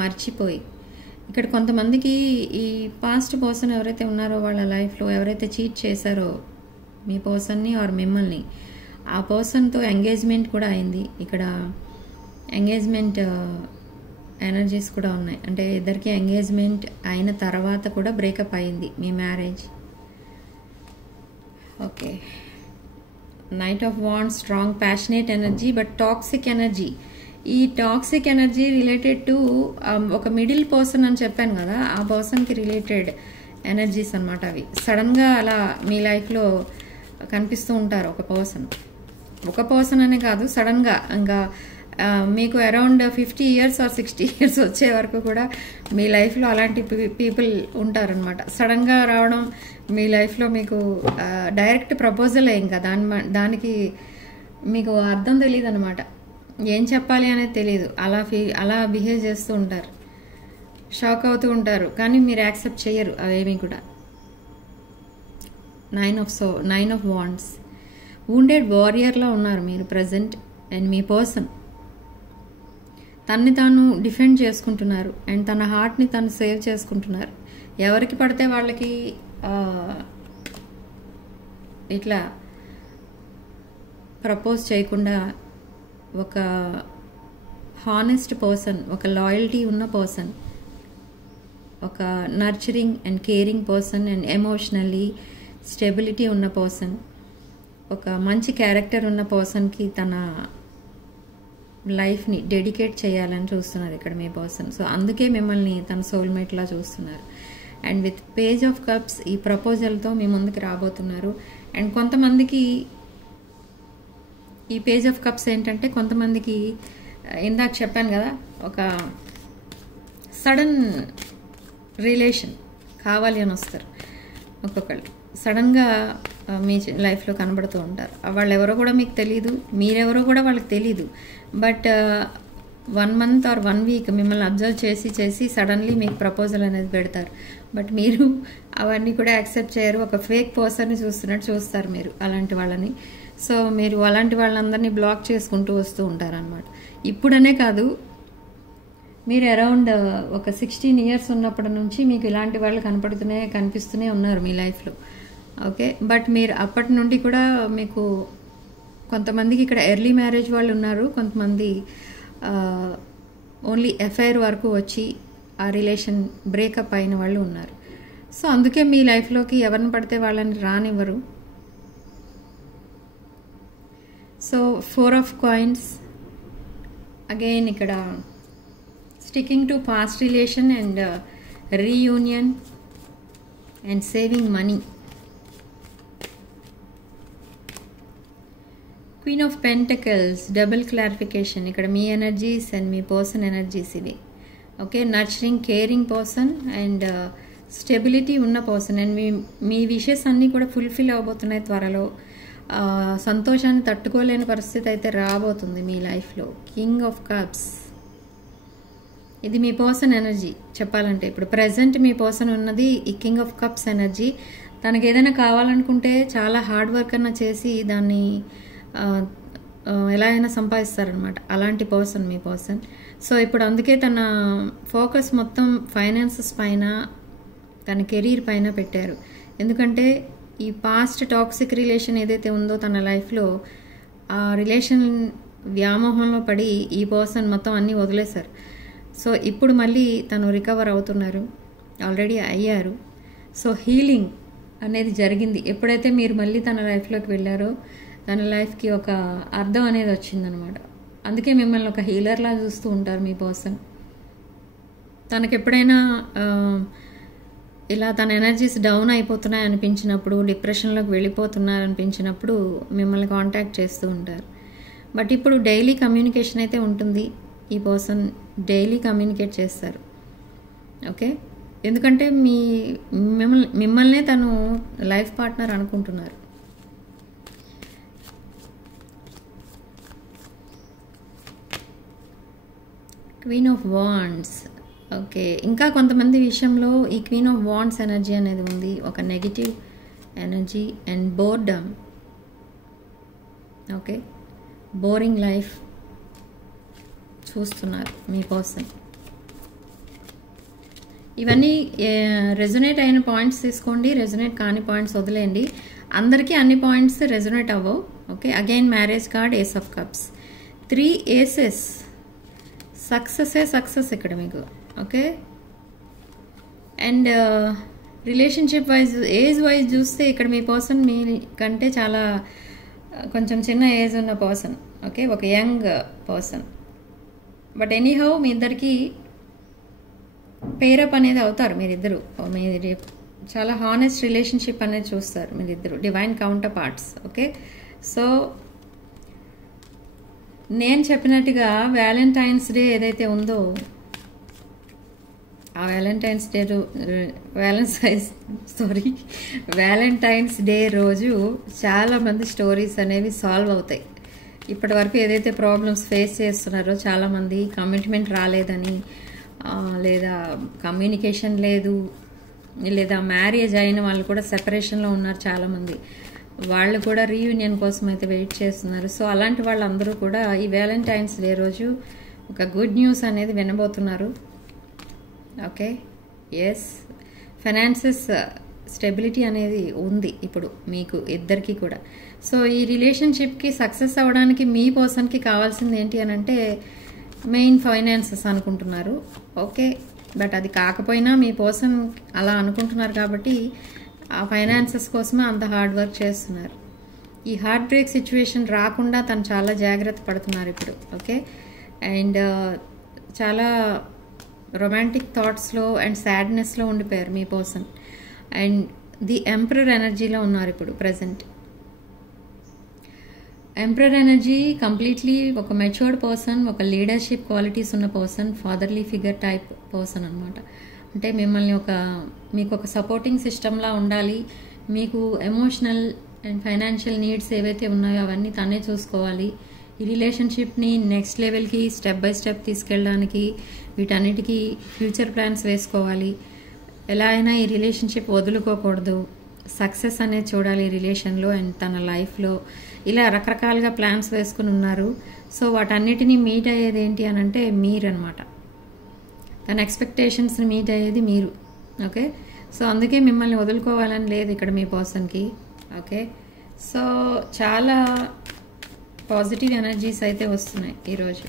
మర్చిపోయి ఇక్కడ కొంతమందికి ఈ పాస్ట్ పర్సన్ ఎవరైతే ఉన్నారో వాళ్ళ లైఫ్లో ఎవరైతే చీట్ చేశారో మీ పర్సన్ని ఆర్ మిమ్మల్ని, ఆ పర్సన్తో ఎంగేజ్మెంట్ కూడా అయింది. ఇక్కడ ఎంగేజ్మెంట్ ఎనర్జీస్ కూడా ఉన్నాయి. అంటే ఇద్దరికి ఎంగేజ్మెంట్ అయిన తర్వాత కూడా బ్రేకప్ అయింది మీ marriage. Okay, knight of wands, strong passionate energy but toxic energy. ఈ టాక్సిక్ ఎనర్జీ రిలేటెడ్ టు ఒక మిడిల్ పర్సన్ అని చెప్పాను కదా, ఆ పర్సన్కి రిలేటెడ్ ఎనర్జీస్ అనమాట అవి. సడన్గా అలా మీ లైఫ్లో కనిపిస్తూ ఉంటారు ఒక పర్సన్ అనే కాదు, సడన్గా ఇంకా మీకు అరౌండ్ 50 years ఆర్ 60 years వచ్చే వరకు కూడా మీ లైఫ్లో అలాంటి పీపుల్ ఉంటారనమాట. సడన్గా రావడం మీ లైఫ్లో మీకు డైరెక్ట్ ప్రపోజల్ ఇంకా దానికి మీకు అర్థం తెలియదు అనమాట, ఏం చెప్పాలి అనేది తెలియదు. అలా బిహేవ్ చేస్తూ ఉంటారు, షాక్ అవుతూ ఉంటారు, కానీ మీరు యాక్సెప్ట్ చేయరు అవేమీ కూడా. 9 of wands, wounded వారియర్లో ఉన్నారు మీరు ప్రజెంట్. అండ్ మీ పర్సన్ తన్ని తాను డిఫెండ్ చేసుకుంటున్నారు అండ్ తన హార్ట్ని తను సేవ్ చేసుకుంటున్నారు. ఎవరికి పడితే వాళ్ళకి ఇట్లా ప్రపోజ్ చేయకుండా ఒక హానెస్ట్ పర్సన్, ఒక లాయల్టీ ఉన్న పర్సన్, ఒక nurturing and caring person and emotionally stability ఉన్న పర్సన్, ఒక మంచి క్యారెక్టర్ ఉన్న పర్సన్కి తన లైఫ్ని డెడికేట్ చేయాలని చూస్తున్నారు ఇక్కడ మీ పర్సన్. సో అందుకే మిమ్మల్ని తన సోల్మేట్లా చూస్తున్నారు. And with page of cups ఈ ప్రపోజల్తో మీ ముందుకు రాబోతున్నారు. అండ్ కొంతమందికి ఈ పేజ్ ఆఫ్ కప్స్ ఏంటంటే, కొంతమందికి ఇందాక చెప్పాను కదా, ఒక సడన్ రిలేషన్ కావాలి అని వస్తారు. ఒక్కొక్కళ్ళు సడన్గా మీ లైఫ్లో కనబడుతూ ఉంటారు. వాళ్ళు ఎవరో కూడా మీకు తెలియదు, మీరెవరో కూడా వాళ్ళకి తెలీదు. బట్ 1 month or 1 week మిమ్మల్ని అబ్జర్వ్ చేసి సడన్లీ మీకు ప్రపోజల్ అనేది పెడతారు. బట్ మీరు అవన్నీ కూడా యాక్సెప్ట్ చేయరు. ఒక ఫేక్ పర్సన్ని చూస్తున్నట్టు చూస్తారు మీరు అలాంటి వాళ్ళని. సో మీరు అలాంటి వాళ్ళందరినీ బ్లాక్ చేసుకుంటూ వస్తూ ఉంటారనమాట. ఇప్పుడనే కాదు, మీరు అరౌండ్ ఒక 16 years ఉన్నప్పటి నుంచి మీకు ఇలాంటి వాళ్ళు కనిపిస్తూనే ఉన్నారు మీ లైఫ్లో. ఓకే, బట్ మీరు అప్పటి నుండి కూడా మీకు కొంతమందికి ఇక్కడ ఎర్లీ మ్యారేజ్ వాళ్ళు ఉన్నారు, కొంతమంది ఓన్లీ ఎఫ్ఐఆర్ వరకు వచ్చి ఆ రిలేషన్ బ్రేకప్ అయిన వాళ్ళు ఉన్నారు. సో అందుకే మీ లైఫ్లోకి ఎవరిని పడితే వాళ్ళని రానివ్వరు. సో 4 of coins అగైన్ ఇక్కడ sticking to past relation and reunion and saving money. Queen of pentacles double clarification. ఇక్కడ మీ ఎనర్జీస్ అండ్ మీ పర్సన్ ఎనర్జీస్ ఇవి. Okay, nurturing caring person and stability ఉన్న పర్సన్ అండ్ మీ విషెస్ అన్నీ కూడా ఫుల్ఫిల్ అవబోతున్నాయి త్వరలో. సంతోషాన్ని తట్టుకోలేని పరిస్థితి అయితే రాబోతుంది మీ లైఫ్లో. కింగ్ ఆఫ్ కప్స్, ఇది మీ పర్సన్ ఎనర్జీ చెప్పాలంటే. ఇప్పుడు ప్రజెంట్ మీ పర్సన్ ఉన్నది ఈ కింగ్ ఆఫ్ కప్స్ ఎనర్జీ. తనకి ఏదైనా కావాలనుకుంటే చాలా హార్డ్ వర్క్ అన్న చేసి దాన్ని ఎలా అయినా సంపాదిస్తారనమాట. అలాంటి పర్సన్ మీ పర్సన్. సో ఇప్పుడు అందుకే తన ఫోకస్ మొత్తం ఫైనాన్సెస్ పైన, తన కెరీర్ పైన పెట్టారు. ఎందుకంటే ఈ పాస్ట్ టాక్సిక్ రిలేషన్ ఏదైతే ఉందో తన లైఫ్లో, ఆ రిలేషన్ వ్యామోహంలో పడి ఈ పర్సన్ మొత్తం అన్నీ వదిలేశారు. సో ఇప్పుడు మళ్ళీ తను రికవర్ అవుతున్నారు, ఆల్రెడీ అయ్యారు. సో హీలింగ్ అనేది జరిగింది. ఎప్పుడైతే మీరు మళ్ళీ తన లైఫ్లోకి వెళ్ళారో తన లైఫ్కి ఒక అర్థం అనేది వచ్చిందనమాట. అందుకే మిమ్మల్ని ఒక హీలర్లా చూస్తూ ఉంటారు మీ పర్సన్. తనకి ఎప్పుడైనా ఇలా తన ఎనర్జీస్ డౌన్ అయిపోతున్నాయి అనిపించినప్పుడు, డిప్రెషన్లోకి వెళ్ళిపోతున్నారు అనిపించినప్పుడు మిమ్మల్ని కాంటాక్ట్ చేస్తూ ఉంటారు. బట్ ఇప్పుడు డైలీ కమ్యూనికేషన్ అయితే ఉంటుంది. ఈ పర్సన్ డైలీ కమ్యూనికేట్ చేస్తారు. ఓకే, ఎందుకంటే మిమ్మల్నే తను లైఫ్ పార్ట్నర్ అనుకుంటున్నారు. Queen of wands. ఓకే, ఇంకా కొంతమంది విషయంలో ఈ క్వీన్ ఆఫ్ వాండ్స్ ఎనర్జీ అనేది ఉంది. ఒక negative energy and boredom. Okay, boring life చూస్తున్నారు మీ పర్సన్. ఇవన్నీ రెజొనేట్ అయిన పాయింట్స్ తీసుకోండి, రెజొనేట్ కాని పాయింట్స్ వదిలేయండి. అందరికీ అన్ని పాయింట్స్ రెజొనేట్ అవ్వవు. Okay, again marriage card, ace of cups, 3 aces. Success ఇక్కడ మీకు. Okay, and relationship wise, age wise చూస్తే ఇక్కడ మీ పర్సన్ మీ కంటే చాలా కొంచెం చిన్న ఏజ్ ఉన్న పర్సన్. ఓకే, ఒక యంగ్ పర్సన్. బట్ ఎనీహౌ మీ ఇద్దరికి పేరప్ అనేది అవుతారు మీరిద్దరు. మీరు చాలా హానెస్ట్ రిలేషన్షిప్ అనేది చూస్తారు మీరిద్దరు, divine counter parts. Okay, so నేను చెప్పినట్టుగా వ్యాలంటైన్స్ డే ఏదైతే ఉందో ఆ వ్యాలంటైన్స్ డే రోజు చాలామంది స్టోరీస్ అనేవి సాల్వ్ అవుతాయి. ఇప్పటి వరకు ఏదైతే ప్రాబ్లమ్స్ ఫేస్ చేస్తున్నారో చాలామంది, కమిట్మెంట్ రాలేదని, లేదా కమ్యూనికేషన్ లేదు, లేదా మ్యారేజ్ అయిన వాళ్ళు కూడా సెపరేషన్లో ఉన్నారు చాలామంది. వాళ్ళు కూడా రీయూనియన్ కోసం అయితే వెయిట్ చేస్తున్నారు. సో అలాంటి వాళ్ళందరూ కూడా ఈ వ్యాలంటైన్స్ డే రోజు ఒక గుడ్ న్యూస్ అనేది వినబోతున్నారు. ఓకే, ఎస్, ఫైనాన్సెస్ స్టెబిలిటీ అనేది ఉంది ఇప్పుడు మీకు ఇద్దరికి కూడా. సో ఈ రిలేషన్షిప్కి సక్సెస్ అవ్వడానికి మీ పర్సన్కి కావాల్సింది ఏంటి అని అంటే మెయిన్ ఫైనాన్సెస్ అనుకుంటున్నారు. ఓకే, బట్ అది కాకపోయినా మీ పర్సన్ అలా అనుకుంటున్నారు కాబట్టి ఆ ఫైనాన్సెస్ కోసమే అంత హార్డ్ వర్క్ చేస్తున్నారు. ఈ హార్ట్ బ్రేక్ సిచ్యువేషన్ రాకుండా తను చాలా జాగ్రత్త పడుతున్నారు ఇప్పుడు. ఓకే, అండ్ చాలా రొమాంటిక్ థాట్స్లో అండ్ సాడ్నెస్లో ఉండిపోయారు మీ పర్సన్. అండ్ ది ఎంపరర్ ఎనర్జీలో ఉన్నారు ఇప్పుడు ప్రజెంట్. ఎంపరర్ ఎనర్జీ కంప్లీట్లీ ఒక మెచ్యూర్డ్ పర్సన్, ఒక లీడర్షిప్ క్వాలిటీస్ ఉన్న person, fatherly figure type person అనమాట. అంటే మిమ్మల్ని మీకు ఒక సపోర్టింగ్ సిస్టమ్లా ఉండాలి, మీకు ఎమోషనల్ అండ్ ఫైనాన్షియల్ నీడ్స్ ఏవైతే ఉన్నాయో అవన్నీ తనే చూసుకోవాలి. ఈ రిలేషన్షిప్ని నెక్స్ట్ లెవెల్కి స్టెప్ బై స్టెప్ తీసుకెళ్ళడానికి వీటన్నిటికీ ఫ్యూచర్ ప్లాన్స్ వేసుకోవాలి. ఎలా అయినా ఈ రిలేషన్షిప్ వదులుకోకూడదు, సక్సెస్ అనేది చూడాలి ఈ రిలేషన్లో అండ్ తన లైఫ్లో. ఇలా రకరకాలుగా ప్లాన్స్ వేసుకుని ఉన్నారు. సో వాటన్నిటినీ మీట్ అయ్యేది ఏంటి అని అంటే మీరు అనమాట. తన ఎక్స్పెక్టేషన్స్ని మీట్ అయ్యేది మీరు. ఓకే, సో అందుకే మిమ్మల్ని వదులుకోవాలని లేదు ఇక్కడ మీ పర్సన్కి. ఓకే, సో చాలా పాజిటివ్ ఎనర్జీస్ అయితే వస్తున్నాయి ఈరోజు.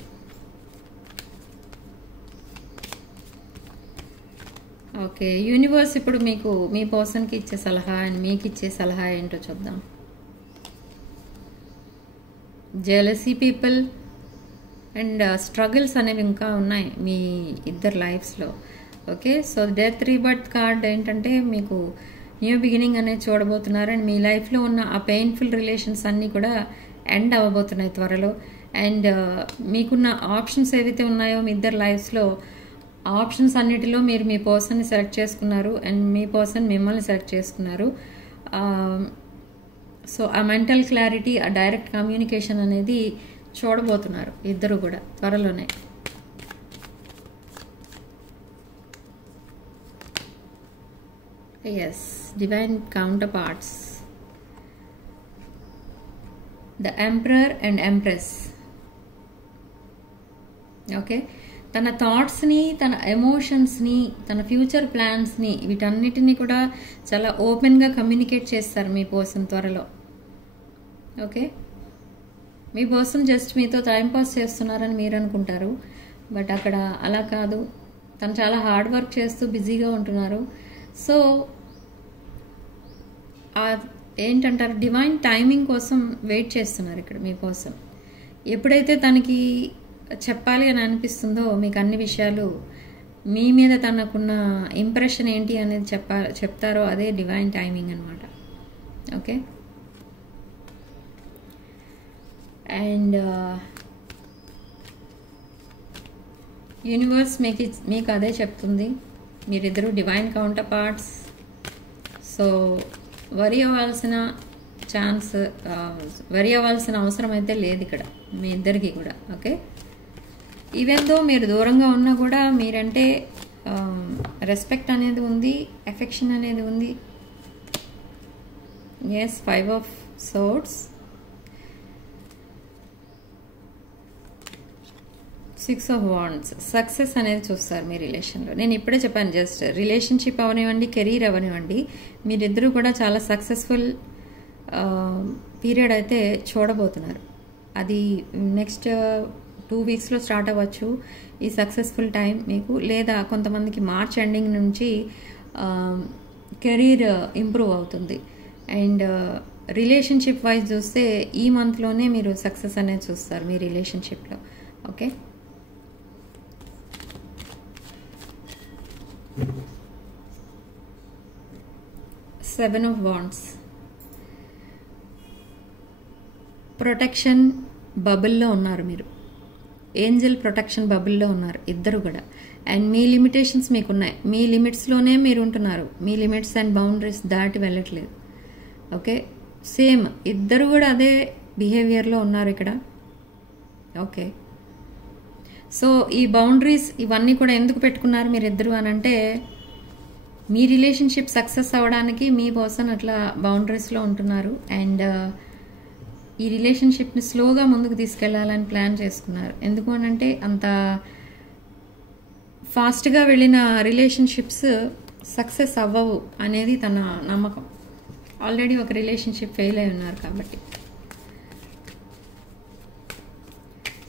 ఓకే, యూనివర్స్ ఇప్పుడు మీకు మీ పర్సన్కి ఇచ్చే సలహా అండ్ మీకు ఇచ్చే సలహా ఏంటో చూద్దాం. జెలసీ పీపుల్ అండ్ స్ట్రగుల్స్ అనేవి ఇంకా ఉన్నాయి మీ ఇద్దరు లైఫ్స్లో. Okay, so death rebirth card ఏంటంటే మీకు న్యూ బిగినింగ్ అనేది చూడబోతున్నారు అండ్ మీ లైఫ్లో ఉన్న ఆ పెయిన్ఫుల్ రిలేషన్స్ అన్నీ కూడా ఎండ్ అవ్వబోతున్నాయి త్వరలో. అండ్ మీకున్న ఆప్షన్స్ ఏవైతే ఉన్నాయో మీ ఇద్దరు లైఫ్స్లో, ఆప్షన్స్ అన్నిటిలో మీరు మీ పర్సన్ని సెలెక్ట్ చేసుకున్నారు అండ్ మీ పర్సన్ మిమ్మల్ని సెలెక్ట్ చేసుకున్నారు. సో ఆ మెంటల్ క్లారిటీ, ఆ డైరెక్ట్ కమ్యూనికేషన్ అనేది చూడబోతున్నారు ఇద్దరు కూడా త్వరలోనే. Yes, divine counterparts, the emperor and empress. Okay, తన థాట్స్ని, తన ఎమోషన్స్ని, తన ఫ్యూచర్ ప్లాన్స్ని వీటన్నిటిని కూడా చాలా ఓపెన్గా కమ్యూనికేట్ చేస్తారు మీ పర్సన్ త్వరలో. ఓకే, మీ పర్సన్ జస్ట్ మీతో టైంపాస్ చేస్తున్నారని మీరు అనుకుంటారు, బట్ అక్కడ అలా కాదు. తను చాలా హార్డ్ వర్క్ చేస్తూ బిజీగా ఉంటున్నారు. సో ఏంటంటారు, డివైన్ టైమింగ్ కోసం వెయిట్ చేస్తున్నారు ఇక్కడ మీ పర్సన్. ఎప్పుడైతే తనకి చెప్పాలి అని అనిపిస్తుందో మీకు అన్ని విషయాలు, మీ మీద తనకున్న ఇంప్రెషన్ ఏంటి అనేది చెప్తారో అదే డివైన్ టైమింగ్ అనమాట. ఓకే, అండ్ యూనివర్స్ మీకు అదే చెప్తుంది. మీరిద్దరూ డివైన్ కౌంటర్ పార్ట్స్. సో వరి అవ్వాల్సిన అవసరం అయితే లేదు ఇక్కడ మీ ఇద్దరికి కూడా. ఓకే, ఈవెన్ దో మీరు దూరంగా ఉన్నా కూడా మీరంటే రెస్పెక్ట్ అనేది ఉంది, ఎఫెక్షన్ అనేది ఉంది. Yes, 5 of swords, 6 of wands. Success అనేది చూస్తారు మీ రిలేషన్లో. నేను ఇప్పుడే చెప్పాను, జస్ట్ రిలేషన్షిప్ అవనివ్వండి, కెరీర్ అవనివ్వండి, మీరిద్దరూ కూడా చాలా సక్సెస్ఫుల్ పీరియడ్ అయితే చూడబోతున్నారు. అది నెక్స్ట్ 2 వీక్స్లో స్టార్ట్ అవ్వచ్చు ఈ సక్సెస్ఫుల్ టైం మీకు. లేదా కొంతమందికి మార్చ్ ఎండింగ్ నుంచి కెరీర్ ఇంప్రూవ్ అవుతుంది. అండ్ రిలేషన్షిప్ వైజ్ చూస్తే ఈ మంత్లోనే మీరు సక్సెస్ అనేది చూస్తారు మీ రిలేషన్షిప్లో. Okay, seven of wands. Protection బబుల్లో ఉన్నారు మీరు, ఏంజల్ ప్రొటెక్షన్ బబుల్లో ఉన్నారు ఇద్దరు కూడా. అండ్ మీ లిమిటేషన్స్ మీకున్నాయి, మీ లిమిట్స్లోనే మీరు ఉంటున్నారు, మీ లిమిట్స్ అండ్ బౌండరీస్ దాటి వెళ్ళట్లేదు. ఓకే, సేమ్ ఇద్దరు కూడా అదే బిహేవియర్లో ఉన్నారు ఇక్కడ. ఓకే, సో ఈ బౌండరీస్ ఇవన్నీ కూడా ఎందుకు పెట్టుకున్నారు మీరిద్దరు అని అంటే, మీ రిలేషన్షిప్ సక్సెస్ అవ్వడానికి మీ పర్సన్ అట్లా బౌండరీస్లో ఉంటున్నారు. అండ్ ఈ రిలేషన్షిప్ని స్లోగా ముందుకు తీసుకెళ్లాలని ప్లాన్ చేసుకున్నారు. ఎందుకు అనంటే అంత ఫాస్ట్గా వెళ్ళిన రిలేషన్షిప్స్ సక్సెస్ అవ్వవు అనేది తన నమ్మకం. ఆల్రెడీ ఒక రిలేషన్షిప్ ఫెయిల్ అయి ఉన్నారు కాబట్టి.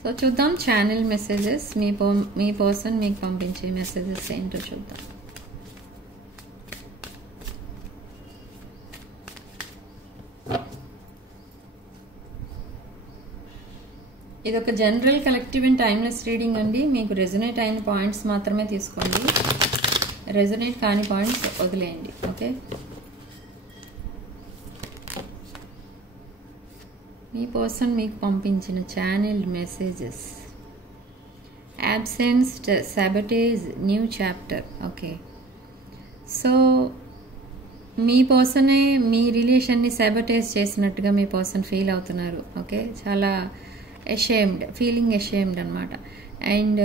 సో చూద్దాం ఛానల్ మెసేజెస్, మీ పర్సన్ మీకు పంపించే మెసేజెస్ ఏంటో చూద్దాం. ఇది ఒక general collective and timeless reading అండి. మీకు రెజొనేట్ అయిన పాయింట్స్ మాత్రమే తీసుకోండి, రెజొనేట్ కాని పాయింట్స్ వదిలేయండి. ఓకే, మీ పర్సన్ మీకు పంపించిన channel messages. absence, sabotage, new chapter. Okay, so మీ పర్సనే మీ రిలేషన్ని సాబటేజ్ చేసినట్టుగా మీ పర్సన్ ఫీల్ అవుతున్నారు. ఓకే, చాలా ఫీలింగ్ అషేమ్డ్ అనమాట. అండ్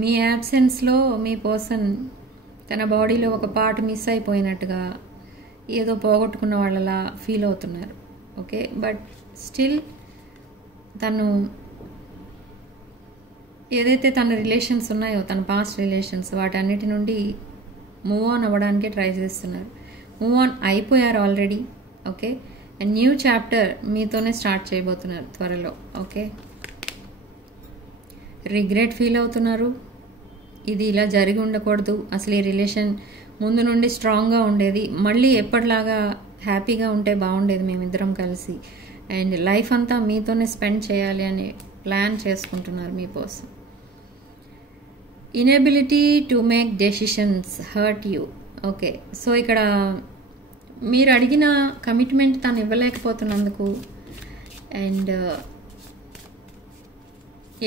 మీ యాబ్సెన్స్లో మీ పర్సన్ తన బాడీలో ఒక పార్ట్ మిస్ అయిపోయినట్టుగా, ఏదో పోగొట్టుకున్న వాళ్ళలా ఫీల్ అవుతున్నారు. ఓకే, బట్ స్టిల్ తను ఏదైతే తన రిలేషన్స్ ఉన్నాయో, తన పాస్ట్ రిలేషన్స్, వాటన్నిటి నుండి మూవ్ ఆన్ అవ్వడానికి ట్రై చేస్తున్నారు. మూవ్ ఆన్ అయిపోయారు already. Okay, and new chapter మీతోనే స్టార్ట్ చేయబోతున్నారు త్వరలో. ఓకే, రిగ్రెట్ ఫీల్ అవుతున్నారు. ఇది ఇలా జరిగి ఉండకూడదు, అసలు ఈ రిలేషన్ ముందు నుండి స్ట్రాంగ్గా ఉండేది, మళ్ళీ ఎప్పటిలాగా హ్యాపీగా ఉంటే బాగుండేది మేమిద్దరం కలిసి, అండ్ లైఫ్ అంతా మీతోనే స్పెండ్ చేయాలి అని ప్లాన్ చేసుకుంటున్నారు మీ person. Inability to make decisions hurt you. Okay, so ఇక్కడ మీరు అడిగిన కమిట్మెంట్ తను ఇవ్వలేకపోతున్నందుకు అండ్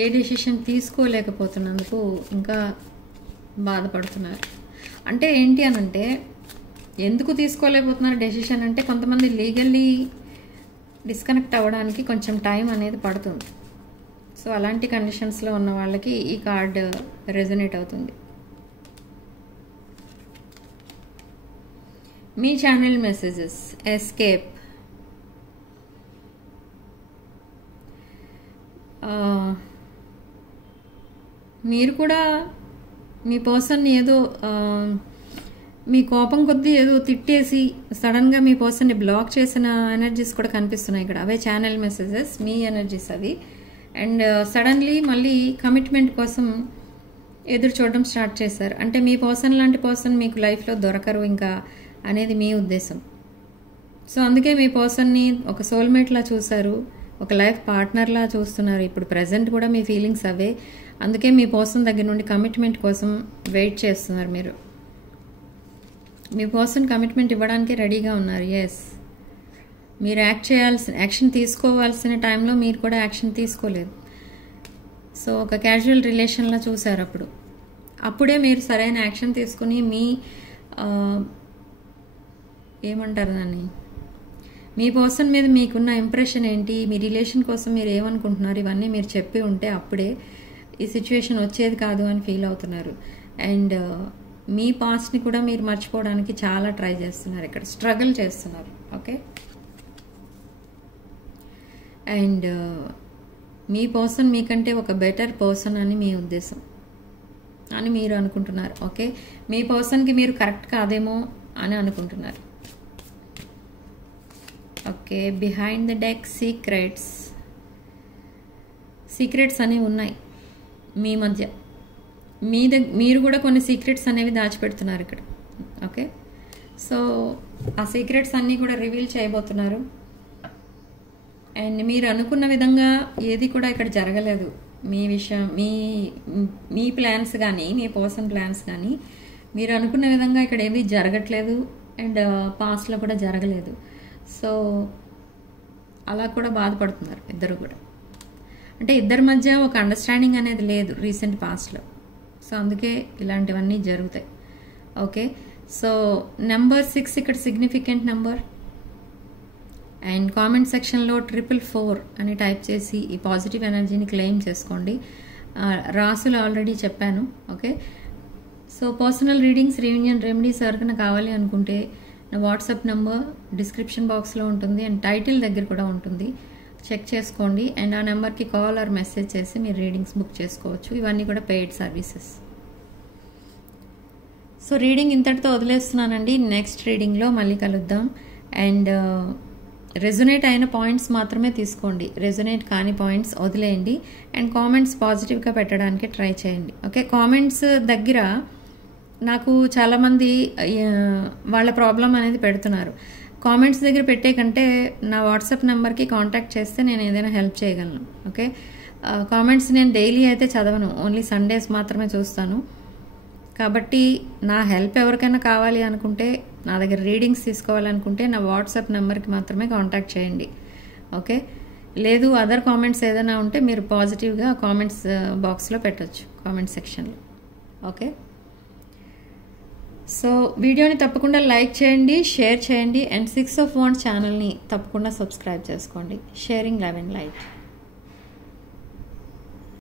ఏ డెసిషన్ తీసుకోలేకపోతున్నందుకు ఇంకా బాధపడుతున్నారు. అంటే ఏంటి అని అంటే, ఎందుకు తీసుకోలేకపోతున్నారు డెసిషన్ అంటే, కొంతమంది లీగల్లీ డిస్కనెక్ట్ అవ్వడానికి కొంచెం టైం అనేది పడుతుంది. సో అలాంటి కండిషన్స్లో ఉన్న వాళ్ళకి ఈ కార్డ్ రెజొనేట్ అవుతుంది. మీ ఛానల్ మెసేజెస్, ఎస్కేప్, మీరు కూడా మీ పర్సన్ని ఏదో మీ కోపం కొద్దీ ఏదో తిట్టేసి సడన్గా మీ పర్సన్ని బ్లాక్ చేసిన ఎనర్జీస్ కూడా కనిపిస్తున్నాయి ఇక్కడ. అవే ఛానల్ మెసేజెస్, మీ ఎనర్జీస్ అవి. అండ్ సడన్లీ మళ్ళీ కమిట్మెంట్ కోసం ఎదురు చూడడం స్టార్ట్ చేశారు. అంటే మీ పర్సన్ లాంటి పర్సన్ మీకు లైఫ్లో దొరకరు ఇంకా అనేది మీ ఉద్దేశం. సో అందుకే మీ పర్సన్ని ఒక సోల్మేట్లా చూశారు, ఒక లైఫ్ పార్ట్నర్లా చూస్తున్నారు. ఇప్పుడు ప్రజెంట్ కూడా మీ ఫీలింగ్స్ అవే. అందుకే మీ పర్సన్ దగ్గర నుండి కమిట్మెంట్ కోసం వెయిట్ చేస్తున్నారు మీరు. మీ పర్సన్ కమిట్మెంట్ ఇవ్వడానికి రెడీగా ఉన్నారు. ఎస్, మీరు యాక్షన్ తీసుకోవాల్సిన టైంలో మీరు కూడా యాక్షన్ తీసుకోలేదు. సో ఒక క్యాజువల్ రిలేషన్లా చూసారు. అప్పుడే మీరు సరైన యాక్షన్ తీసుకుని మీ ఏమంటారు దాన్ని, మీ పర్సన్ మీద మీకున్న ఇంప్రెషన్ ఏంటి, మీ రిలేషన్ కోసం మీరు ఏమనుకుంటున్నారు, ఇవన్నీ మీరు చెప్పి ఉంటే అప్పుడే ఈ సిచ్యువేషన్ వచ్చేది కాదు అని ఫీల్ అవుతున్నారు. అండ్ మీ పాస్ట్ని కూడా మీరు మర్చిపోవడానికి చాలా ట్రై చేస్తున్నారు, ఇక్కడ స్ట్రగుల్ చేస్తున్నారు. ఓకే, అండ్ మీ పర్సన్ మీకంటే ఒక బెటర్ పర్సన్ అని మీ ఉద్దేశం అని మీరు అనుకుంటున్నారు. ఓకే, మీ పర్సన్కి మీరు కరెక్ట్ కాదేమో అని అనుకుంటున్నారు. Okay, behind the deck secrets అనేవి ఉన్నాయి మీ మధ్య. మీరు కూడా కొన్ని సీక్రెట్స్ అనేవి దాచిపెడుతున్నారు ఇక్కడ. ఓకే, సో ఆ సీక్రెట్స్ అన్నీ కూడా రివీల్ చేయబోతున్నారు. అండ్ మీరు అనుకున్న విధంగా ఏది కూడా ఇక్కడ జరగలేదు. మీ విషయం, మీ ప్లాన్స్ కానీ మీ పర్సన్ ప్లాన్స్ కానీ మీరు అనుకున్న విధంగా ఇక్కడ ఏది జరగట్లేదు. అండ్ పాస్ట్లో కూడా జరగలేదు. సో అలా కూడా బాధపడుతున్నారు ఇద్దరు కూడా. అంటే ఇద్దరి మధ్య ఒక అండర్స్టాండింగ్ అనేది లేదు రీసెంట్ పాస్ట్లో. సో అందుకే ఇలాంటివన్నీ జరుగుతాయి. ఓకే, సో నెంబర్ 6 ఇక్కడ సిగ్నిఫికెంట్ నెంబర్. అండ్ కామెంట్ సెక్షన్లో 444 అని టైప్ చేసి ఈ పాజిటివ్ ఎనర్జీని క్లెయిమ్ చేసుకోండి. రాసులు ఆల్రెడీ చెప్పాను. Okay, so personal readings, reunion remedies ఎవరికైనా కావాలి అనుకుంటే నా వాట్సాప్ నెంబర్ డిస్క్రిప్షన్ బాక్స్లో ఉంటుంది అండ్ టైటిల్ దగ్గర కూడా ఉంటుంది, చెక్ చేసుకోండి. అండ్ ఆ నెంబర్కి కాల్ ఆర్ మెసేజ్ చేసి మీరు రీడింగ్స్ బుక్ చేసుకోవచ్చు. ఇవన్నీ కూడా పెయిడ్ సర్వీసెస్. సో రీడింగ్ ఇంతటితో వదిలేస్తున్నానండి. నెక్స్ట్ రీడింగ్లో మళ్ళీ కలుద్దాం. అండ్ రెజొనేట్ అయిన పాయింట్స్ మాత్రమే తీసుకోండి, రెజొనేట్ కాని పాయింట్స్ వదిలేయండి. అండ్ కామెంట్స్ పాజిటివ్గా పెట్టడానికి ట్రై చేయండి. ఓకే, కామెంట్స్ దగ్గర నాకు చాలామంది వాళ్ళ ప్రాబ్లం అనేది పెడుతున్నారు. కామెంట్స్ దగ్గర పెట్టే కంటే నా వాట్సాప్ నెంబర్కి కాంటాక్ట్ చేస్తే నేను ఏదైనా హెల్ప్ చేయగలను. ఓకే, కామెంట్స్ నేను డైలీ అయితే చదవను, ఓన్లీ సండేస్ మాత్రమే చూస్తాను. కాబట్టి నా హెల్ప్ ఎవరికైనా కావాలి అనుకుంటే, నా దగ్గర రీడింగ్స్ తీసుకోవాలనుకుంటే నా వాట్సాప్ నెంబర్కి మాత్రమే కాంటాక్ట్ చేయండి. ఓకే, లేదు అదర్ కామెంట్స్ ఏదైనా ఉంటే మీరు పాజిటివ్గా కామెంట్స్ బాక్స్లో పెట్టచ్చు, కామెంట్ సెక్షన్లో. ఓకే, సో వీడియోని తప్పకుండా లైక్ చేయండి, షేర్ చేయండి, అండ్ 6 of Wands ఛానల్ని తప్పకుండా సబ్స్క్రైబ్ చేసుకోండి. Sharing love and light.